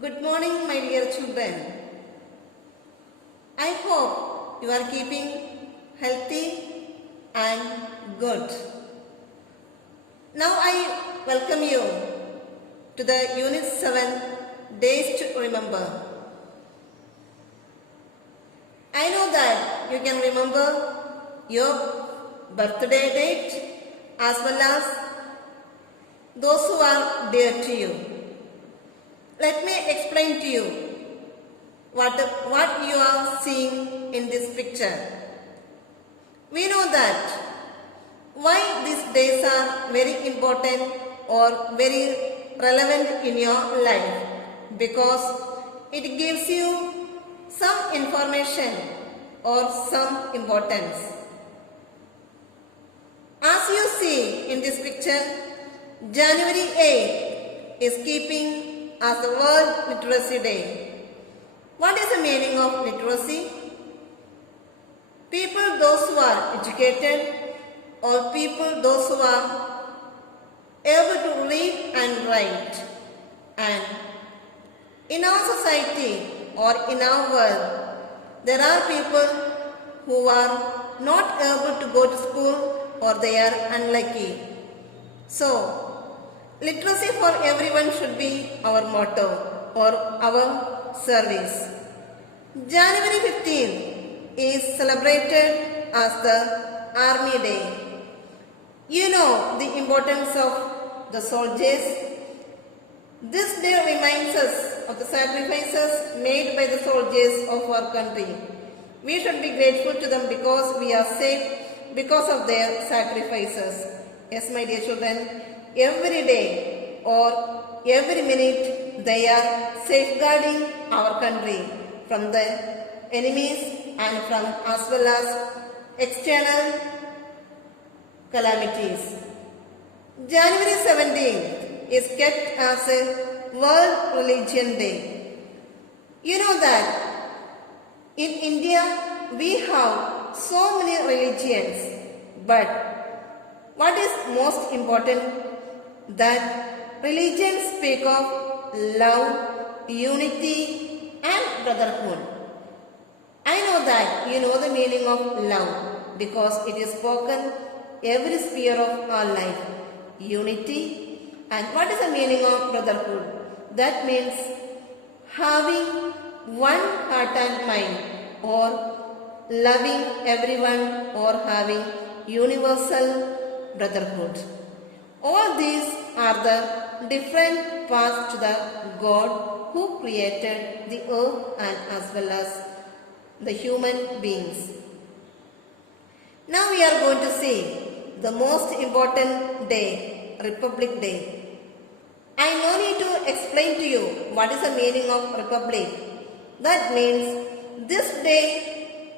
Good morning, my dear children. I hope you are keeping healthy and good. Now I welcome you to the Unit 7 Days to Remember. I know that you can remember your birthday date as well as those who are dear to you. Let me explain to you what you are seeing in this picture. We know that why these days are very important or very relevant in your life, because it gives you some information or some importance. As you see in this picture, January 8th is keeping as the World Literacy Day. What is the meaning of literacy? People those who are educated, or people those who are able to read and write. And in our society or in our world, there are people who are not able to go to school or they are unlucky. So, literacy for everyone should be our motto or our service. January 15th is celebrated as the Army Day. You know the importance of the soldiers. This day reminds us of the sacrifices made by the soldiers of our country. We should be grateful to them because we are safe because of their sacrifices. Yes, my dear children, every day or every minute they are safeguarding our country from the enemies and from as well as external calamities. January 17th is kept as a World Religion Day. You know that in India we have so many religions, but what is most important, that religions speak of love, unity and brotherhood. I know that you know the meaning of love because it is spoken every sphere of our life. Unity, and what is the meaning of brotherhood? That means having one heart and mind, or loving everyone, or having universal brotherhood. All these are the different paths to the God who created the earth and as well as the human beings. Now we are going to see the most important day, Republic Day. I no need to explain to you what is the meaning of Republic. That means this day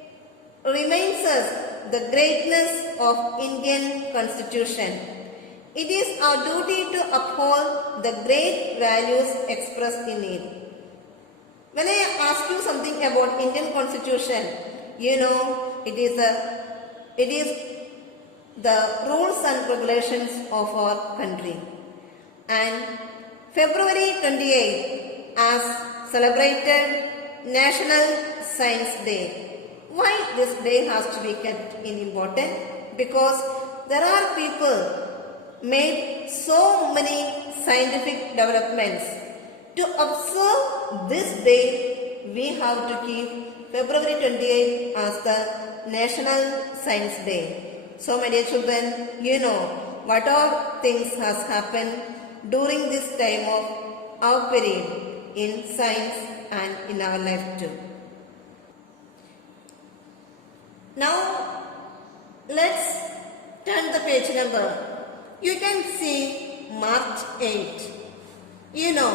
reminds us the greatness of Indian Constitution. It is our duty to uphold the great values expressed in it. When I ask you something about Indian Constitution, you know it is the rules and regulations of our country. And February 28th as celebrated National Science Day. Why this day has to be kept in important? Because there are people made so many scientific developments. To observe this day, we have to keep February 28th as the National Science Day. So my dear children, you know what all things has happened during this time of our period in science and in our life too. Now let's turn the page number. You can see March 8. You know,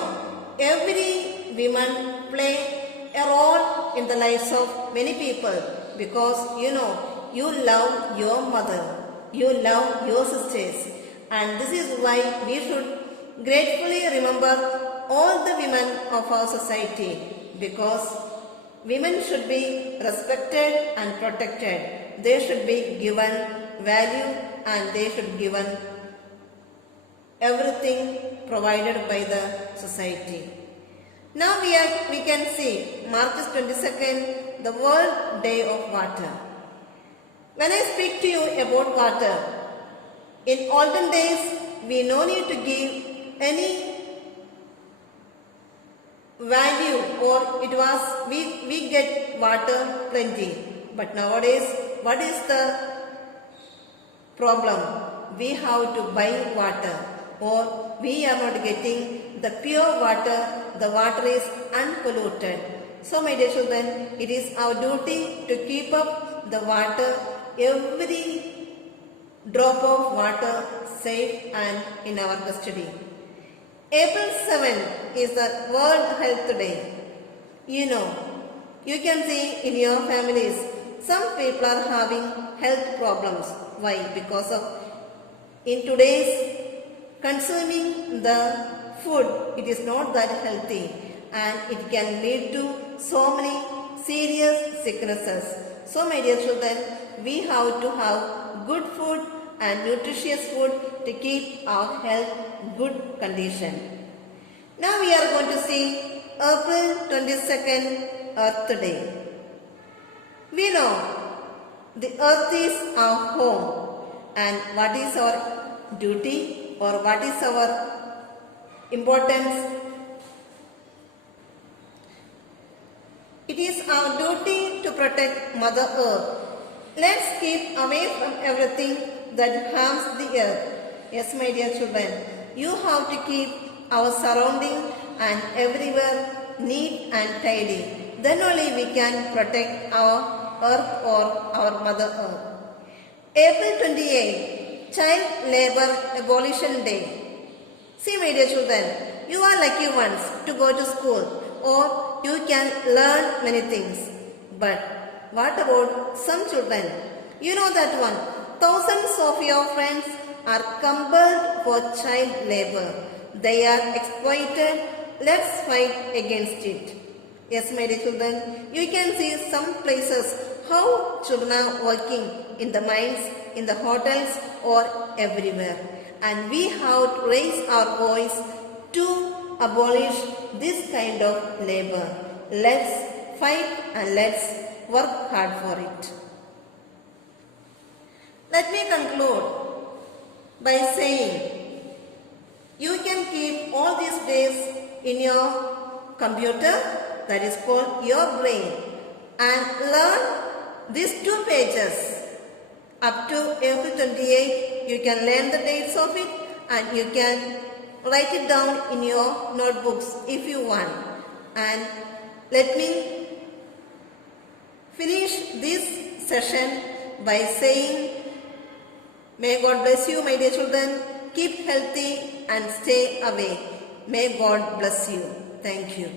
every woman play a role in the lives of many people because you know, you love your mother, you love your sisters, and this is why we should gratefully remember all the women of our society, because women should be respected and protected. They should be given value and they should be given everything provided by the society. Now we can see March 22nd, the World Day of Water. When I speak to you about water, in olden days we no need to give any value, or it was we get water plenty. But nowadays, what is the problem? We have to buy water, or we are not getting the pure water. The water is unpolluted. So my dear children, it is our duty to keep up the water, every drop of water safe and in our custody. April 7 is the World Health Day. You can see in your families, some people are having health problems. Why? Because of in today's consuming the food, it is not that healthy and it can lead to so many serious sicknesses. So my dear children, we have to have good food and nutritious food to keep our health good condition. Now we are going to see April 22nd Earth Day. We know the earth is our home, and what is our duty or what is our importance? It is our duty to protect Mother Earth. Let's keep away from everything that harms the earth. Yes, my dear children, you have to keep our surrounding and everywhere neat and tidy. Then only we can protect our earth or our Mother Earth. April 28, Child Labor Abolition Day. See, my dear children, you are lucky ones to go to school, or you can learn many things. But what about some children? You know that one. Thousands of your friends are compelled for child labor. They are exploited. Let's fight against it. Yes, my dear children, you can see some places how children are working in the mines, in the hotels, or everywhere. And we have to raise our voice to abolish this kind of labor. Let's fight and let's work hard for it. Let me conclude by saying you can keep all these days in your computer, that is called your brain, and learn these 2 pages. Up to April 28, you can learn the dates of it and you can write it down in your notebooks if you want. And let me finish this session by saying, may God bless you, my dear children. Keep healthy and stay away. May God bless you. Thank you.